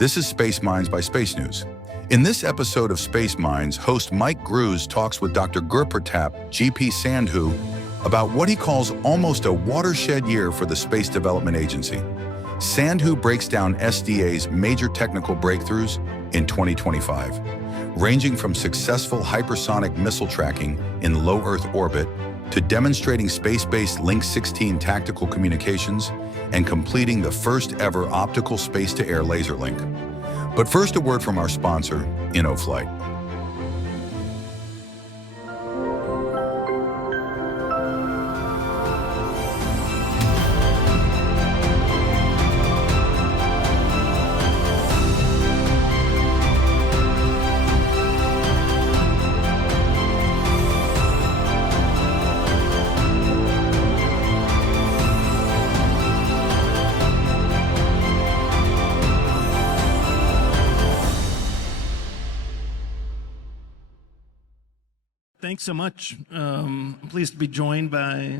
This is Space Minds by SpaceNews. In this episode of Space Minds, host Mike Gruss talks with Dr. Gurpartap, GP Sandhoo, about what he calls almost a watershed year for the Space Development Agency. Sandhoo breaks down SDA's major technical breakthroughs in 2025, ranging from successful hypersonic missile tracking in low Earth orbit to demonstrating space-based Link 16 tactical communications and completing the first ever optical space-to-air laser link. But first, a word from our sponsor, InnoFlight. Thanks so much. I'm pleased to be joined by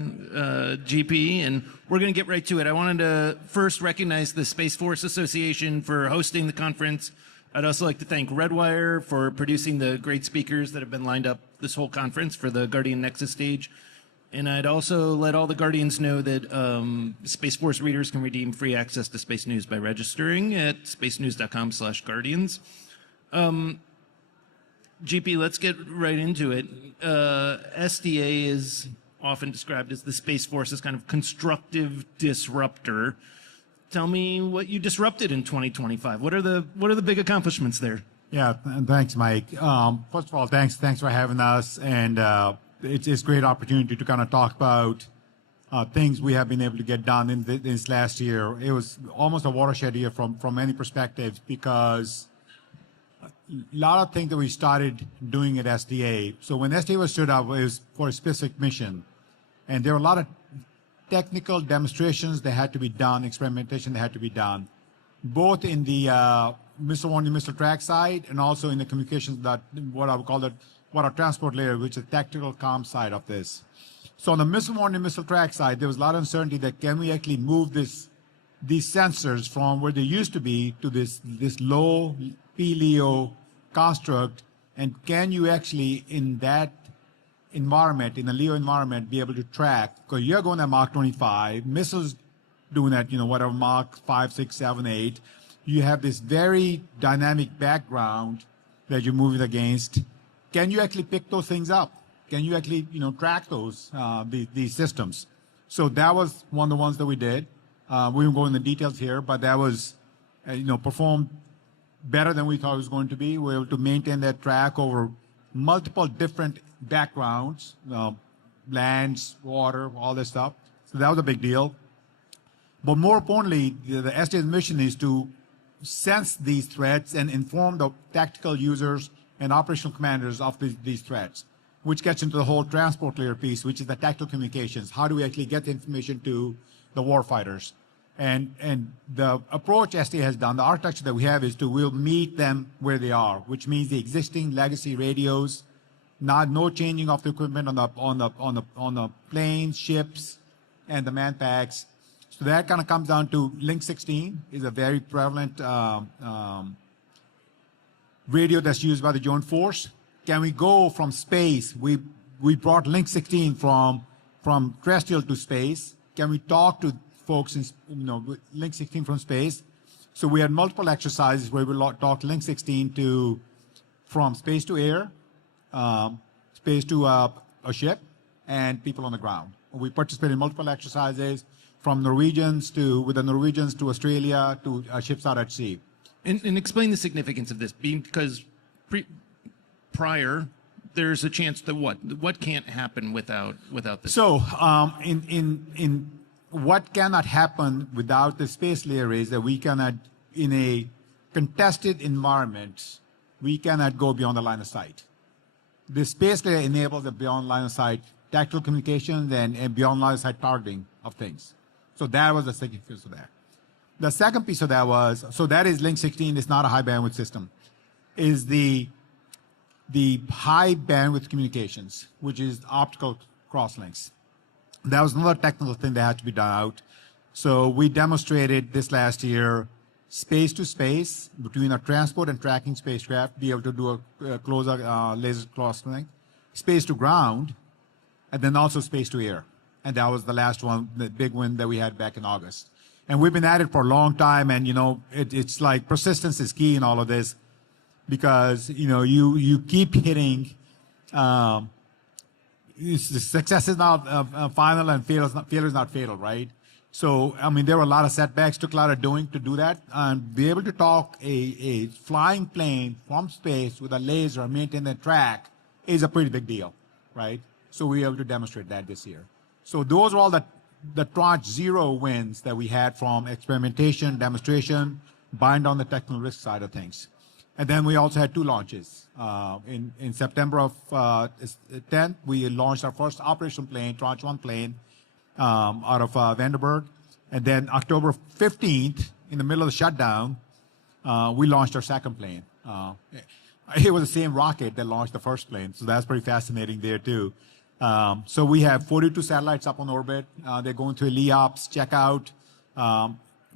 GP, and we're going to get right to it. I wanted to first recognize the Space Force Association for hosting the conference. I'd also like to thank Redwire for producing the great speakers that have been lined up this whole conference for the Guardian Nexus stage. And I'd also let all the Guardians know that Space Force readers can redeem free access to Space News by registering at spacenews.com/guardians. GP, let's get right into it. SDA is often described as the Space Force's kind of constructive disruptor. Tell me what you disrupted in 2025. What are the big accomplishments there? Yeah, thanks, Mike. First of all, thanks for having us, and it's a great opportunity to kind of talk about things we have been able to get done in this last year. It was almost a watershed year from many perspectives, because a lot of things that we started doing at SDA. So when SDA was stood up, it was for a specific mission. And there were a lot of technical demonstrations that had to be done, experimentation that had to be done, both in the missile warning, missile track side, and also in the communications, that what I would call the water transport layer, which is the tactical comm side of this. So on the missile warning, missile track side, there was a lot of uncertainty that can we actually move these sensors from where they used to be to this low PLEO construct, and can you actually in that environment, in a LEO environment, be able to track, because you're going at Mach 25, missiles doing at, whatever, Mach 5, 6, 7, 8, you have this very dynamic background that you're moving against. Can you actually pick those things up? Can you actually, track those, these systems? So that was one of the ones that we did. We won't go into the details here, but that was, performed better than we thought it was going to be. We were able to maintain that track over multiple different backgrounds, lands, water, all this stuff. So that was a big deal. But more importantly, the SDA's mission is to sense these threats and inform the tactical users and operational commanders of these threats, which gets into the whole transport layer piece, which is the tactical communications. How do we actually get the information to the warfighters? And the approach SDA has done, the architecture that we have, is we'll meet them where they are, which means the existing legacy radios, no changing of the equipment on the planes, ships, and the man packs. So that kind of comes down to Link 16 is a very prevalent radio that's used by the Joint Force. Can we go from space? We brought Link 16 from terrestrial to space. Can we talk to folks in, Link 16 from space? So we had multiple exercises where we talked Link 16 from space to air, space to a ship, and people on the ground. We participated in multiple exercises from with the Norwegians to Australia to ships out at sea. And explain the significance of this, because prior, there's a chance that what can't happen without this. So in what cannot happen without the space layer is that we cannot, in a contested environment, we cannot go beyond the line of sight. The space layer enables the beyond line of sight tactical communications and beyond line of sight targeting of things. So that was the significance of that. The second piece of that was, so that is Link 16, it's not a high bandwidth system, is the high bandwidth communications, which is optical crosslinks. That was another technical thing that had to be done out. So we demonstrated this last year space to space between a transport and tracking spacecraft, be able to do a closer laser cross-link, space to ground, and then also space to air. And that was the last one, the big win that we had back in August. And we've been at it for a long time, and it's like persistence is key in all of this, because you keep hitting. The success is not final, and failure is not fatal, right? So, I mean, there were a lot of setbacks, took a lot of doing to do that. And be able to talk a flying plane from space with a laser, maintain a track, is a pretty big deal, right? So we were able to demonstrate that this year. So those are all the Tranche 0 wins that we had from experimentation, demonstration, bind on the technical risk side of things. And then we also had 2 launches. In September of 10th, we launched our first operational plane, Tranche 1 plane, out of Vandenberg. And then October 15th, in the middle of the shutdown, we launched our second plane. It was the same rocket that launched the first plane, so that's pretty fascinating there too. So we have 42 satellites up on orbit. They're going through LEOPS, checkout.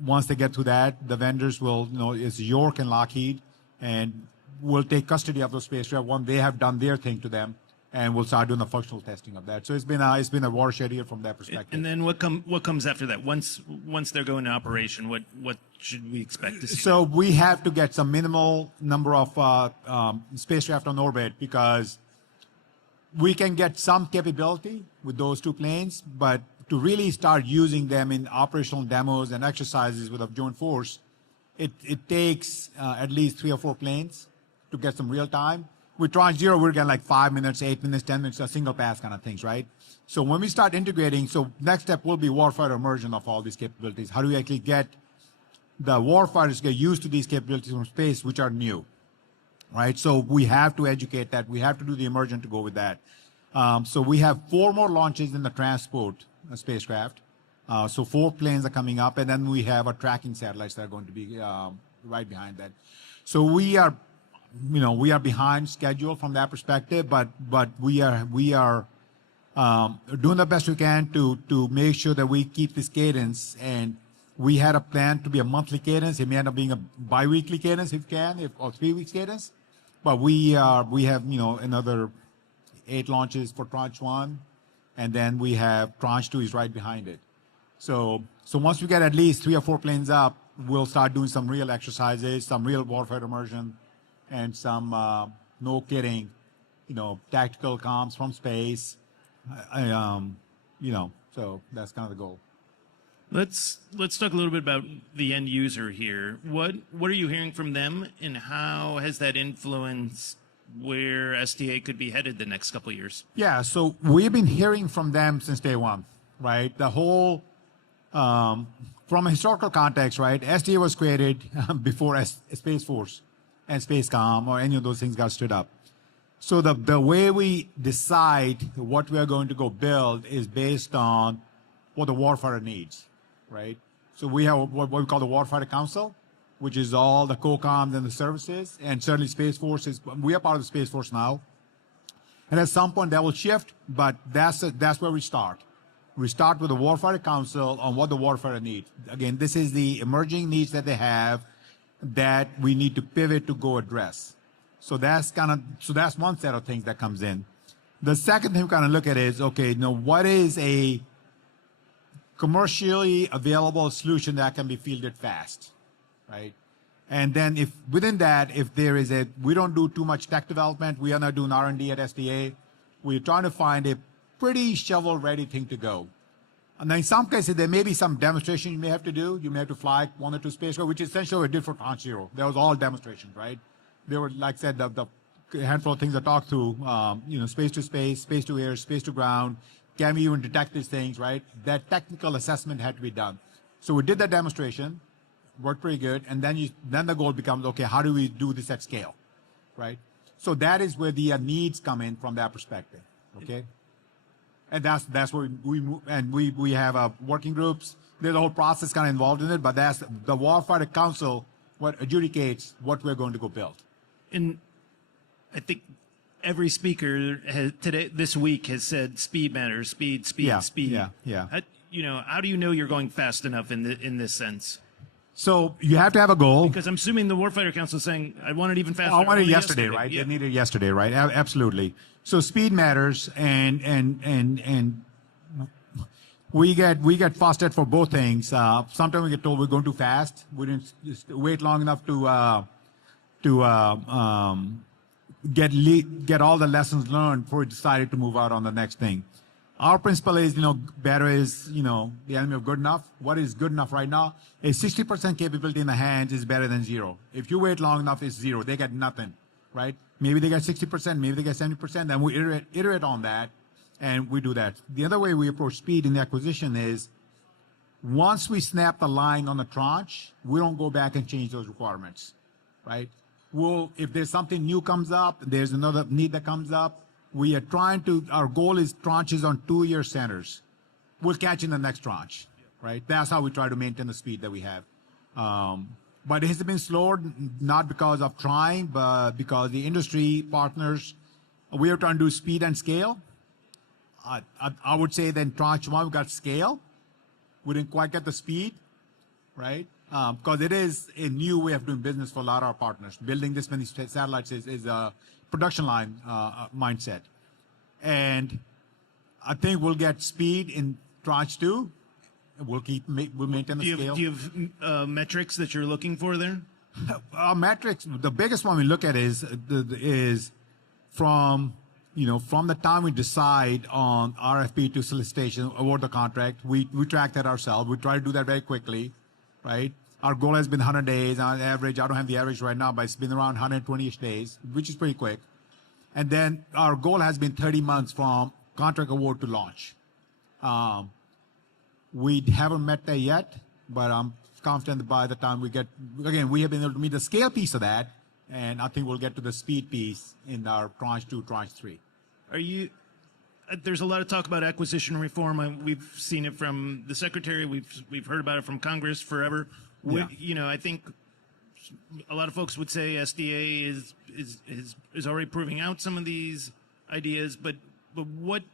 Once they get to that, the vendors will, it's York and Lockheed, and we'll take custody of those spacecraft when they have done their thing to them, and we'll start doing the functional testing of that. So it's been a watershed year from that perspective. And then what comes after that? Once they're going to operation, what should we expect to see? So we have to get some minimal number of spacecraft on orbit, because we can get some capability with those 2 planes, but to really start using them in operational demos and exercises with a joint force, it takes at least 3 or 4 planes to get some real time. With Tranche 0, we're getting like 5 minutes, 8 minutes, 10 minutes, a single pass kind of things, right? So when we start integrating, so next step will be warfighter immersion of all these capabilities. How do we actually get the warfighters to get used to these capabilities from space, which are new, right? So we have to educate that. We have to do the immersion to go with that. So we have 4 more launches in the transport spacecraft. So 4 planes are coming up, and then we have our tracking satellites that are going to be right behind that. So we are behind schedule from that perspective, but we are doing the best we can to make sure that we keep this cadence. And we had a plan to be a monthly cadence. It may end up being a bi-weekly cadence if we can, or 3 weeks cadence. But we have another 8 launches for Tranche 1, and then we have Tranche 2 is right behind it. So once we get at least 3 or 4 planes up, we'll start doing some real exercises, some real warfighter immersion, and some, no kidding, tactical comms from space. So that's kind of the goal. Let's talk a little bit about the end user here. What are you hearing from them, and how has that influenced where SDA could be headed the next couple of years? Yeah, so we've been hearing from them since day one, right? The whole, from a historical context, right? SDA was created before Space Force and Spacecom or any of those things got stood up. So the way we decide what we are going to go build is based on what the warfighter needs, right? So we have what we call the Warfighter Council, which is all the COCOMs and the services, and certainly Space Force we are part of the Space Force now. And at some point that will shift, but that's where we start. We start with the Warfighter Council on what the warfighter needs. Again, this is the emerging needs that they have that we need to pivot to go address. So that's one set of things that comes in. The second thing we kind of look at is, okay, what is a commercially available solution that can be fielded fast, right? And then if within that, if there is we don't do too much tech development, we are not doing R&D at SDA, we're trying to find a pretty shovel-ready thing to go. And then in some cases, there may be some demonstration you may have to do. You may have to fly 1 or 2 spacecraft, which is essentially what we did for Tranche 0. There was all demonstrations, right? There were, like I said, the handful of things I talked through, space to space, space to air, space to ground. Can we even detect these things, right? That technical assessment had to be done. So we did that demonstration, worked pretty good, and then the goal becomes, okay, how do we do this at scale, right? So that is where the needs come in from that perspective, okay? And that's where we have working groups. There's a whole process kind of involved in it, but that's the Warfighter Council what adjudicates what we're going to go build. And I think every speaker this week has said speed matters, speed. Yeah. How do you know you're going fast enough in this sense? So you have to have a goal. Because I'm assuming the Warfighter Council is saying, I want it even faster. I want it only yesterday, right? Yeah. They need it yesterday, right? Absolutely. So speed matters, and we get fasted for both things. Sometimes we get told we're going too fast. We didn't just wait long enough to get all the lessons learned before we decided to move out on the next thing. Our principle is, better is, the enemy of good enough. What is good enough right now? A 60% capability in the hands is better than zero. If you wait long enough, it's zero. They get nothing, right? Maybe they get 60%, maybe they get 70%, then we iterate on that, and we do that. The other way we approach speed in the acquisition is, once we snap the line on the tranche, we don't go back and change those requirements, right? If there's something new comes up, there's another need that comes up, we are our goal is tranches on 2-year centers. We'll catch in the next tranche, right? That's how we try to maintain the speed that we have. But it has been slower, not because of trying, but because the industry partners, we are trying to do speed and scale. I would say then tranche 1, we got scale. We didn't quite get the speed, right? Because it is a new way of doing business for a lot of our partners. Building this many satellites is a production line mindset. And I think we'll get speed in tranche 2. We'll maintain the scale. Do you have metrics that you're looking for there? Our metrics, the biggest one we look at is from the time we decide on RFP to solicitation, award the contract, we track that ourselves. We try to do that very quickly, right? Our goal has been 100 days on average. I don't have the average right now, but it's been around 120-ish days, which is pretty quick. And then our goal has been 30 months from contract award to launch. We haven't met that yet, but I'm confident that by the time we have been able to meet the scale piece of that, and I think we'll get to the speed piece in our tranche 2, tranche 3. There's a lot of talk about acquisition reform. We've seen it from the secretary. We've heard about it from Congress forever. Yeah. I think a lot of folks would say SDA is already proving out some of these ideas. But what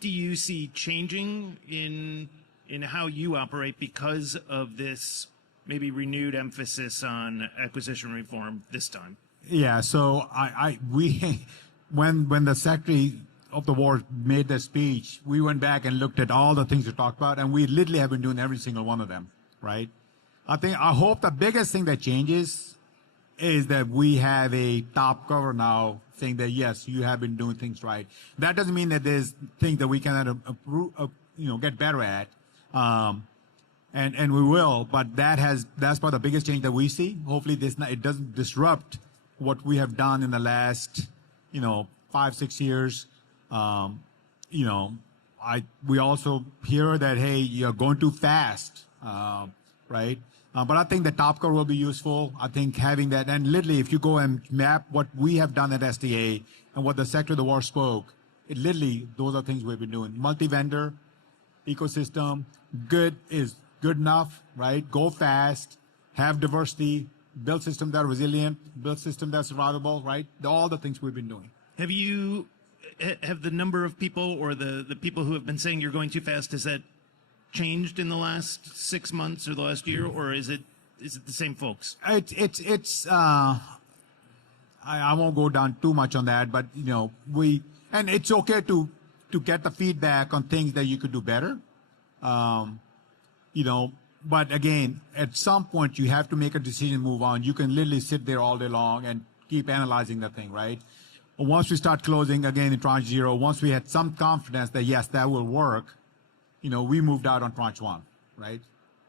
do you see changing in how you operate because of this maybe renewed emphasis on acquisition reform this time? Yeah. So when the Secretary of the War made that speech, we went back and looked at all the things we talked about, and we literally have been doing every single one of them, right? I hope the biggest thing that changes is that we have a top cover now saying that, yes, you have been doing things right. That doesn't mean that there's things that we cannot get better at, and we will, but that's probably the biggest change that we see. Hopefully it doesn't disrupt what we have done in the last 5-6 years. We also hear that, hey, you're going too fast, right? But I think the top cover will be useful. I think having that, and literally if you go and map what we have done at SDA and what the Secretary of the War spoke, those are things we've been doing. Multi-vendor ecosystem, good is good enough, right? Go fast, have diversity, build systems that are resilient, build systems that are survivable, right? All the things we've been doing. Have the number of people or the people who have been saying you're going too fast, has that changed in the last 6 months or the last year, or is it the same folks? I won't go down too much on that, but and it's okay to get the feedback on things that you could do better. But again, at some point you have to make a decision, move on. You can literally sit there all day long and keep analyzing the thing, right? Once we start closing again in tranche 0, once we had some confidence that yes, that will work, we moved out on tranche 1, right?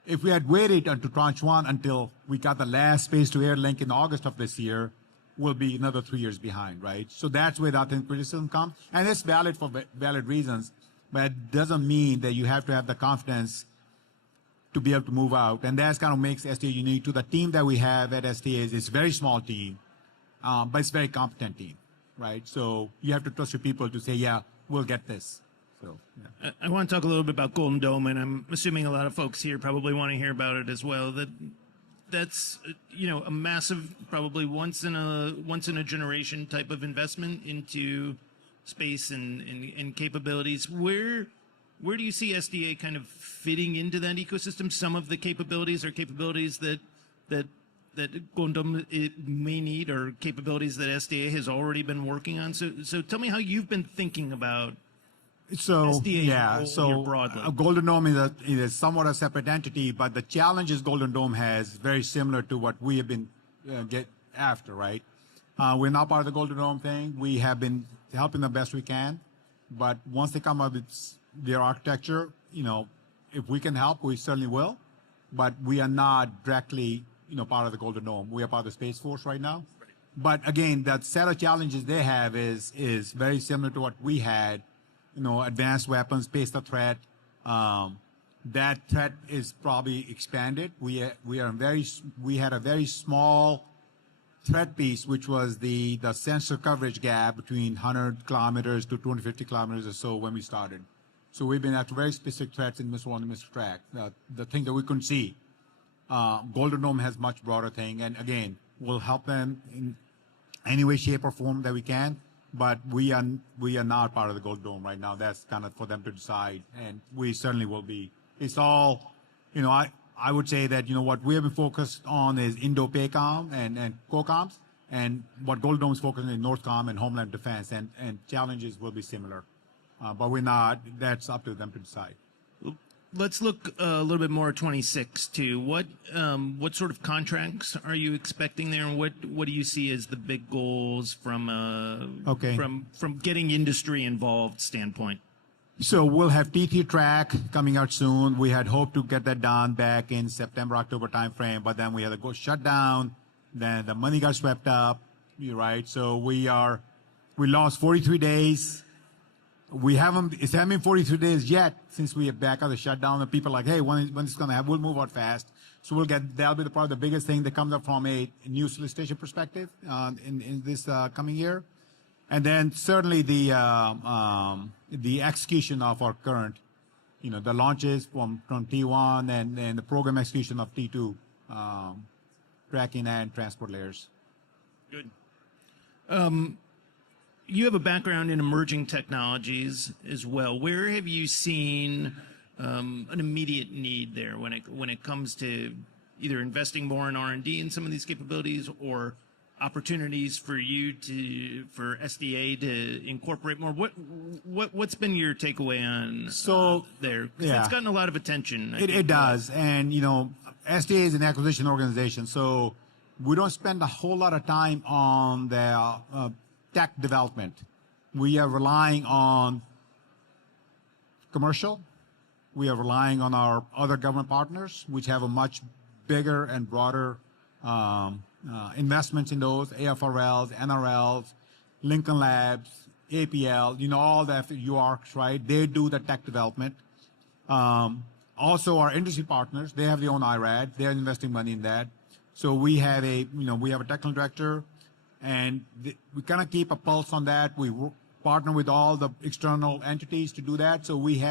If we had waited until tranche 1 until we got the last space-to-air link in August of this year, we'll be another 3 years behind, right? So that's where that criticism comes, and it's valid for valid reasons, but it doesn't mean that you have to have the confidence to be able to move out, and that's kind of makes SDA unique to the team that we have at SDA. It's a very small team, but it's a very competent team, right? So you have to trust your people to say, yeah, we'll get this. So, yeah. I want to talk a little bit about Golden Dome, and I'm assuming a lot of folks here probably want to hear about it as well. That's a massive, probably once in a generation type of investment into space and capabilities. Where do you see SDA kind of fitting into that ecosystem? Some of the capabilities are capabilities that Golden may need, or capabilities that SDA has already been working on. So tell me how you've been thinking about SDA's role here broadly. Golden Dome is somewhat a separate entity, but the challenges Golden Dome has very similar to what we have been get after, right? We're not part of the Golden Dome thing. We have been helping the best we can, but once they come up with their architecture, if we can help, we certainly will. But we are not directly, part of the Golden Dome. We are part of the Space Force right now. Right. But again, that set of challenges they have is very similar to what we had. Advanced weapons, space the threat. That threat is probably expanded. We had a very small threat piece, which was the sensor coverage gap between 100 kilometers to 250 kilometers or so when we started. So we've been after very specific threats in missile one and missile track, the thing that we couldn't see. Golden Dome has much broader thing, and again, we'll help them in any way, shape, or form that we can. But we are not part of the Golden Dome right now. That's kind of for them to decide, and we certainly will be. It's all, I would say that what we have been focused on is Indo-PACOM and COCOMs, and what Golden Dome is focusing on is NORTHCOM and Homeland Defense, and challenges will be similar. But we're not. That's up to them to decide. Let's look a little bit more at 26 too. What sort of contracts are you expecting there, and what do you see as the big goals from getting industry involved standpoint? So we'll have T3 track coming out soon. We had hoped to get that done back in September, October timeframe, but then we had to go shut down. Then the money got swept up. You're right. So we lost 43 days. It's haven't been 43 days yet since we are back out of the shutdown. And people are like, hey, when it's going to happen? We'll move out fast. So that'll be probably the biggest thing that comes up from a new solicitation perspective in this coming year. And then certainly the execution of our current, the launches from T1 and the program execution of T2, tracking and transport layers. Good. You have a background in emerging technologies as well. Where have you seen an immediate need there when it comes to either investing more in R&D in some of these capabilities, or opportunities for SDA to incorporate more? What's been your takeaway on there? Because it's gotten a lot of attention. It does, and SDA is an acquisition organization, so we don't spend a whole lot of time on the tech development. We are relying on commercial. We are relying on our other government partners, which have a much bigger and broader investments in those, AFRLs, NRLs, Lincoln Labs, APL, all the UARCs, right? They do the tech development. Also, our industry partners, they have their own IRAD. They're investing money in that. So we have a technical director, and we kind of keep a pulse on that. We partner with all the external entities to do that. So we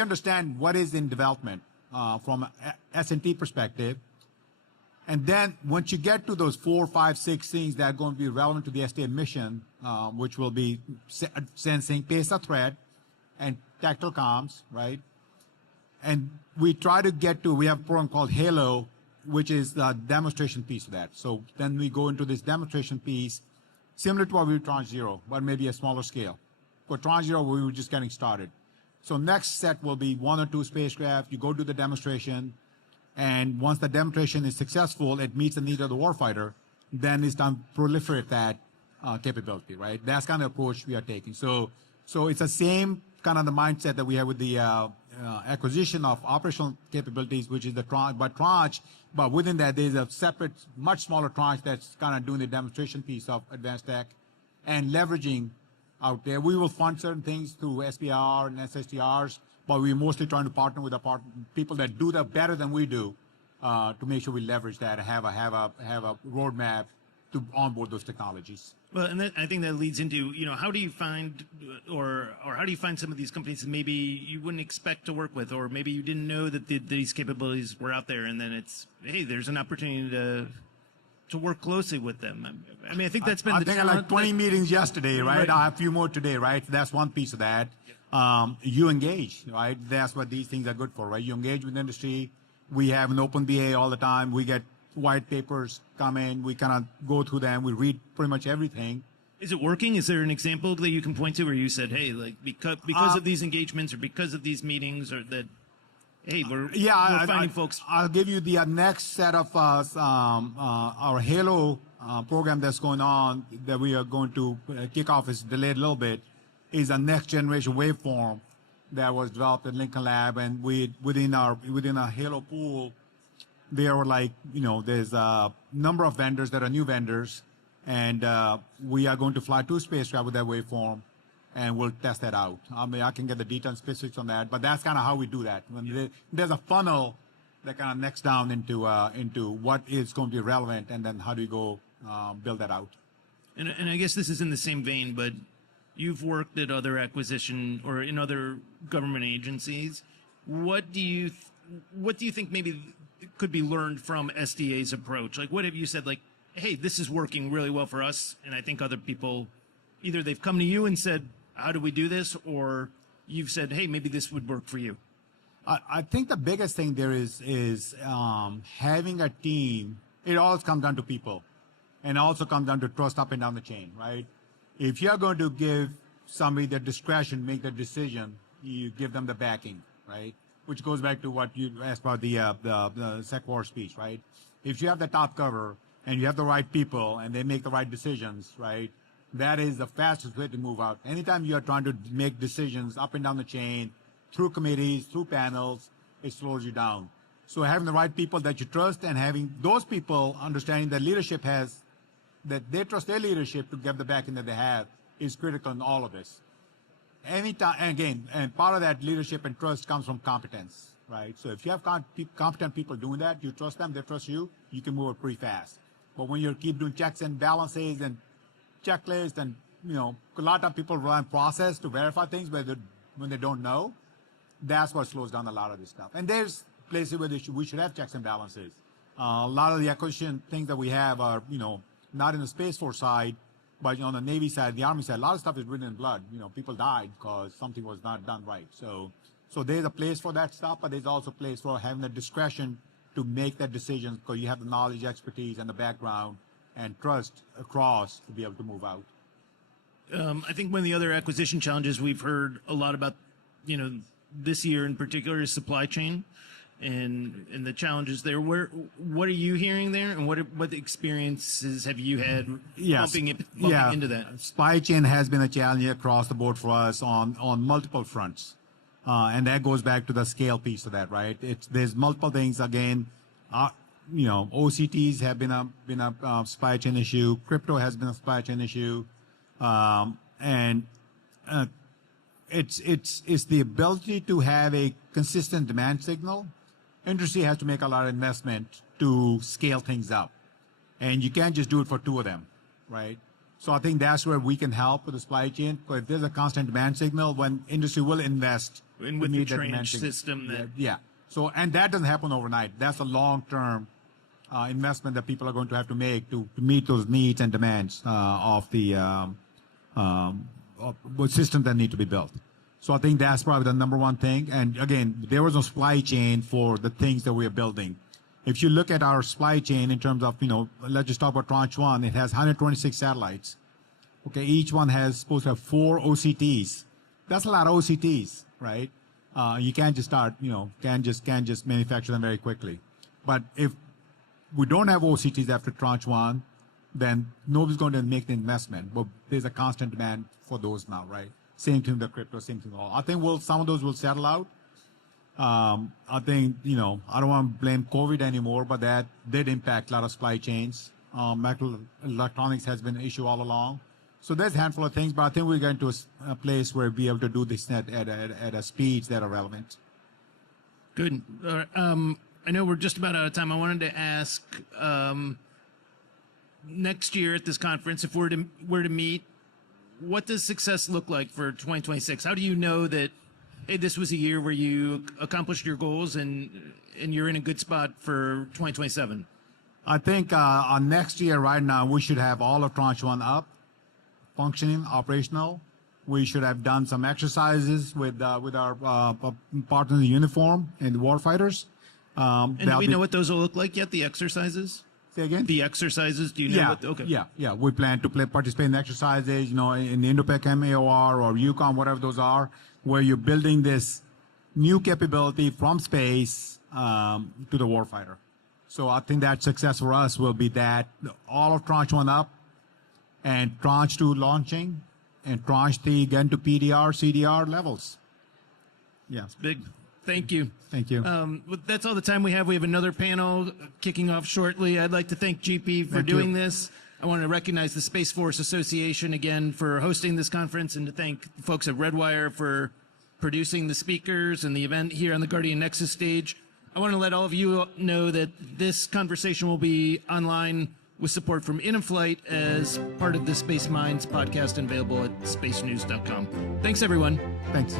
understand what is in development from an S&T perspective. And then once you get to those 4, 5, 6 things that are going to be relevant to the SDA mission, which will be sensing, pace of threat, and tactical comms, right? And we try to we have a program called HALO, which is the demonstration piece of that. So then we go into this demonstration piece, similar to what we do Tranche 0, but maybe a smaller scale. For Tranche 0, we were just getting started. So next set will be 1 or 2 spacecraft. You go do the demonstration, and once the demonstration is successful, it meets the need of the warfighter, then it's time to proliferate that capability, right? That's kind of approach we are taking. So it's the same kind of the mindset that we have with the acquisition of operational capabilities, which is the tranche, but within that there's a separate, much smaller tranche that's kind of doing the demonstration piece of advanced tech and leveraging out there. We will fund certain things through SPR and SSTRs, but we're mostly trying to partner with people that do that better than we do to make sure we leverage that and have a roadmap to onboard those technologies. Well, and I think that leads into, how do you find, or how do you find some of these companies that maybe you wouldn't expect to work with, or maybe you didn't know that these capabilities were out there, and then it's, hey, there's an opportunity to work closely with them? I mean, I think that's been I the think I challenge. like 20 meetings yesterday, right? Right. I have a few more today, right? That's one piece of that. You engage, right? That's what these things are good for, right? You engage with industry. We have an open BA all the time. We get white papers come in. We kind of go through them. We read pretty much everything. Is it working? Is there an example that you can point to where you said, hey, like because of these engagements or because of these meetings or that, hey, we're finding folks. I'll give you the next set of our Halo program that's going on that we are going to kick off is delayed a little bit, is a next generation waveform that was developed at Lincoln Lab, and within our Halo pool, there were there's a number of vendors that are new vendors, and we are going to fly 2 spacecraft with that waveform, and we'll test that out. I mean, I can get the detailed specifics on that, but that's kind of how we do that. When there's a funnel that kind of necks down into what is going to be relevant, and then how do you go build that out. And I guess this is in the same vein, but you've worked at other acquisition or in other government agencies. What do you think maybe could be learned from SDA's approach? Like, what have you said, like, hey, this is working really well for us, and I think other people, either they've come to you and said, how do we do this? Or you've said, hey, maybe this would work for you. I think the biggest thing there is having a team. It all comes down to people, and also comes down to trust up and down the chain, right? If you're going to give somebody the discretion, make the decision, you give them the backing, right? Which goes back to what you asked about the SecWar speech, right? If you have the top cover and you have the right people and they make the right decisions, right? That is the fastest way to move out. Anytime you are trying to make decisions up and down the chain, through committees, through panels, it slows you down. So having the right people that you trust and having those people understanding that leadership that they trust their leadership to get the backing that they have is critical in all of this. Anytime, and again, and part of that leadership and trust comes from competence, right? So if you have competent people doing that, you trust them, they trust you, you can move it pretty fast. But when you keep doing checks and balances and checklists, and a lot of people rely on process to verify things when they don't know, that's what slows down a lot of this stuff. And there's places where we should have checks and balances. A lot of the acquisition things that we have are, not in the Space Force side, but on the Navy side, the Army side, a lot of stuff is written in blood. People died because something was not done right. So there's a place for that stuff, but there's also a place for having the discretion to make that decision because you have the knowledge, expertise, and the background and trust across to be able to move out. I think one of the other acquisition challenges we've heard a lot about, this year in particular is supply chain and the challenges there. What are you hearing there, and what experiences have you had bumping into that? Supply chain has been a challenge across the board for us on multiple fronts, and that goes back to the scale piece of that, right? There's multiple things. Again, OCTs have been a supply chain issue. Crypto has been a supply chain issue, and it's the ability to have a consistent demand signal. Industry has to make a lot of investment to scale things up, and you can't just do it for 2 of them, right? So I think that's where we can help with the supply chain. But if there's a constant demand signal, when industry will invest and with the Tranche system, So, and that doesn't happen overnight. That's a long-term investment that people are going to have to make to meet those needs and demands of the systems that need to be built. So I think that's probably the number one thing. And again, there was no supply chain for the things that we are building. If you look at our supply chain in terms of, let's just talk about Tranche 1, it has 126 satellites. Okay, each one has supposed to have 4 OCTs. That's a lot of OCTs, right? You can't just start, can't just manufacture them very quickly. But if we don't have OCTs after Tranche 1, then nobody's going to make the investment. But there's a constant demand for those now, right? Same thing with the crypto, same thing with all. I think some of those will settle out. I think, I don't want to blame COVID anymore, but that did impact a lot of supply chains. Electronics has been an issue all along. So there's a handful of things, but I think we're getting to a place where we'll be able to do this at a speeds that are relevant. Good. I know we're just about out of time. I wanted to ask, next year at this conference, if we're to meet, what does success look like for 2026? How do you know that, hey, this was a year where you accomplished your goals and you're in a good spot for 2027? I think on next year, right now, we should have all of Tranche 1 up, functioning, operational. We should have done some exercises with our partners in uniform and the warfighters. And do we know what those will look like yet, the exercises? Say again? The exercises, do you know what? Okay. Yeah. We plan to participate in exercises, in the Indo-Pacific AOR or Yukon, whatever those are, where you're building this new capability from space to the warfighter. So I think that success for us will be that all of Tranche 1 up and Tranche 2 launching and Tranche 3 getting to PDR, CDR levels. Yeah. It's big. Thank you. Thank you. That's all the time we have. We have another panel kicking off shortly. I'd like to thank GP for doing this. I want to recognize the Space Force Association again for hosting this conference, and to thank the folks at Redwire for producing the speakers and the event here on the Guardian Nexus stage. I want to let all of you know that this conversation will be online with support from InFlight as part of the Space Minds podcast and available at spacenews.com. Thanks, everyone. Thanks.